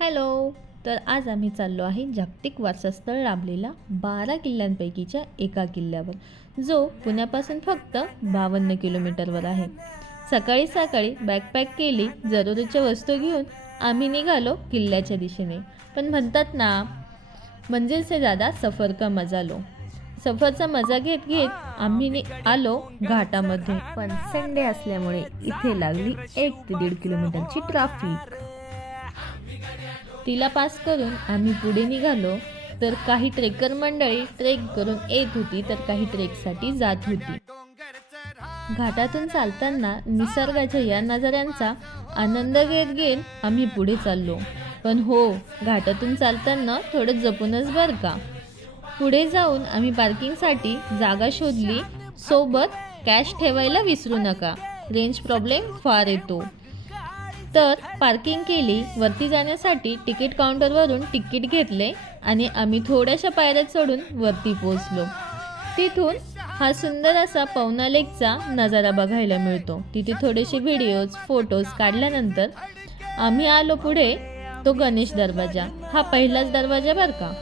Hello. तर आज आम्ही चाललो आहे जागतिक वारसास्थळ लाभलेला 12 किल्ल्यांपैकीच्या एका किल्ल्यावर, जो पुण्यापासून फक्त 52 किलोमीटरवर आहे. सकाळी सकाळी बॅकपॅक केली, जरुरीच्या वस्तू घेऊन आम्ही निघालो किल्ल्याच्या दिशेने. पण म्हणतात ना, मंजिल से ज़्यादा सफर का मजा लो. सफरचा मजा घेत घेत आम्ही आलो घाटामध्ये. पण संडे असल्यामुळे इथे लागली 1 ते 1.5 किलोमीटरची ट्रॅफिक. तिला पास करून आम्ही पुढे निघालो. तर काही ट्रेकर मंडळी ट्रेक करून येत होती, तर काही ट्रेकसाठी जात होती. घाटातून चालताना निसर्गाच्या या नजाऱ्यांचा आनंद घेत घेत आम्ही पुढे चाललो. पण हो, घाटातून चालताना थोडं जपूनच बरं का. पुढे जाऊन आम्ही पार्किंगसाठी जागा शोधली. सोबत कॅश ठेवायला विसरू नका, रेंज प्रॉब्लेम फार येतो. तर पार्किंग केली. वरती जाण्यासाठी तिकीट काउंटरवरून तिकीट घेतले आणि आम्ही थोड्याशा पायऱ्या चढून वरती पोहोचलो. तिथून हा सुंदर असा पवना लेकचा नजारा बघायला मिळतो. तिथे थोडेसे व्हिडिओज फोटोज काढल्यानंतर आम्ही आलो पुढे. तो गणेश दरवाजा, हा पहिलाच दरवाजा बरं का.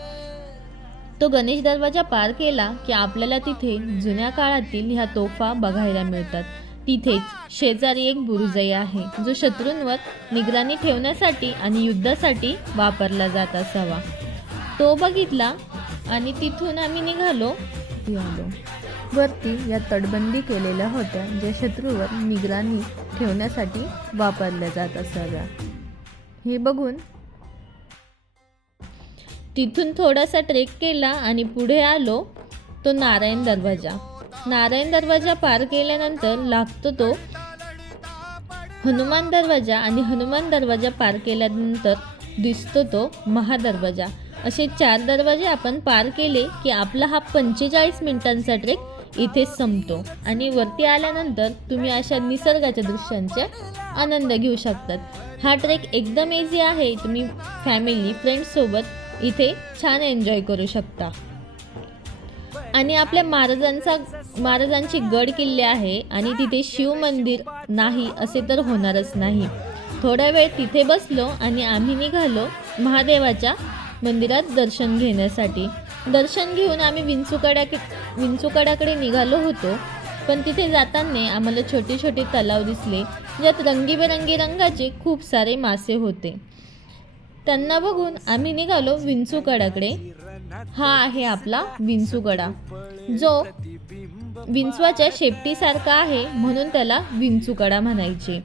तो गणेश दरवाजा पार केला की आपल्याला तिथे जुन्या काळातील ह्या तोफा बघायला मिळतात. तिथेच शेजारी एक बुरुजही आहे, जो शत्रूंवर निगराणी ठेवण्यासाठी आणि युद्धासाठी वापरला जात असावा. तो बघितला आणि तिथून आम्ही निघालो. वरती या तटबंदी केलेल्या होत्या, ज्या शत्रूवर निगराणी ठेवण्यासाठी वापरल्या जात असाव्या. हे बघून तिथून थोडासा ट्रेक केला आणि पुढे आलो. तो नारायण दरवाजा. नारायण दरवाजा पार केल्यानंतर लागतो तो हनुमान दरवाजा आणि हनुमान दरवाजा पार केल्यानंतर दिसतो तो महादरवाजा. असे 4 दरवाजे आपण पार केले की आपला हा 45 मिनिटांचा ट्रेक इथेच संपतो. आणि वरती आल्यानंतर तुम्ही अशा निसर्गाच्या दृश्यांचा आनंद घेऊ शकतात. हा ट्रेक एकदम इझी आहे. तुम्ही फॅमिली फ्रेंड्ससोबत इथे छान एन्जॉय करू शकता. आणि आपल्या महाराजांची गड किल्ले आहे आणि तिथे शिव मंदिर नाही असे तर होणारच नाही. थोडा वेळ तिथे बसलो आणि आम्ही निघालो महादेवाच्या मंदिरात दर्शन घेण्यासाठी. दर्शन घेऊन आम्ही विंचूकड्याकडे निघालो होतो. पण तिथे जाताना आम्हाला छोटे छोटे तलाव दिसले, ज्यात रंगीबेरंगी रंगाचे खूप सारे मासे होते. त्यांना बघून आम्ही निघालो विंचूकड्याकडे. हा आहे आपला विंचूकडा, जो विंचवाच्या शेपटीसारखा आहे, म्हणून त्याला विंचूकडा म्हणायचे.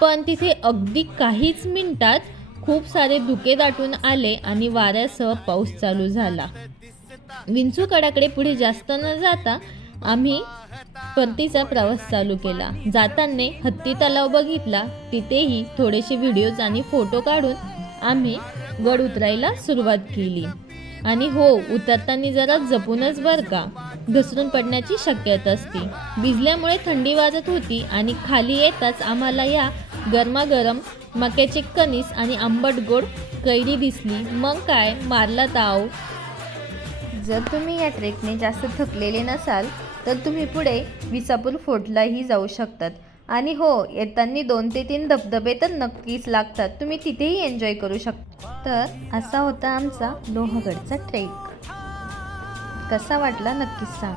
पण तिथे अगदी काहीच मिनिटात खूप सारे धुके दाटून आले आणि वाऱ्यासह पाऊस चालू झाला. विंचूकड्याकडे पुढे जास्त न जाता आम्ही परतीचा प्रवास चालू केला. जाताना हत्ती तलाव बघितला. तिथेही थोडेसे व्हिडिओज आणि फोटो काढून आम्ही गड उतरायला सुरुवात केली. आणि हो, उतरताना जरा जपूनच बरं का, घसरून पडण्याची शक्यता असते. भिजल्यामुळे थंडी वाजत होती आणि खाली येताच आम्हाला या गरमागरम मक्याचे कणीस आणि आंबट गोड कैरी दिसली. मग काय, मारला ताव. जर तुम्ही या ट्रेकने जास्त थकलेले नसाल तर तुम्ही पुढे विसापूर फोर्टलाही जाऊ शकतात. आणि हो, येताना 2 ते 3 धबधबे तर नक्कीच लागतात, तुम्ही तिथेही एन्जॉय करू शकता. तर असा होता आमचा लोहगडचा ट्रेक. कसा वाटला नक्कीच सांगा.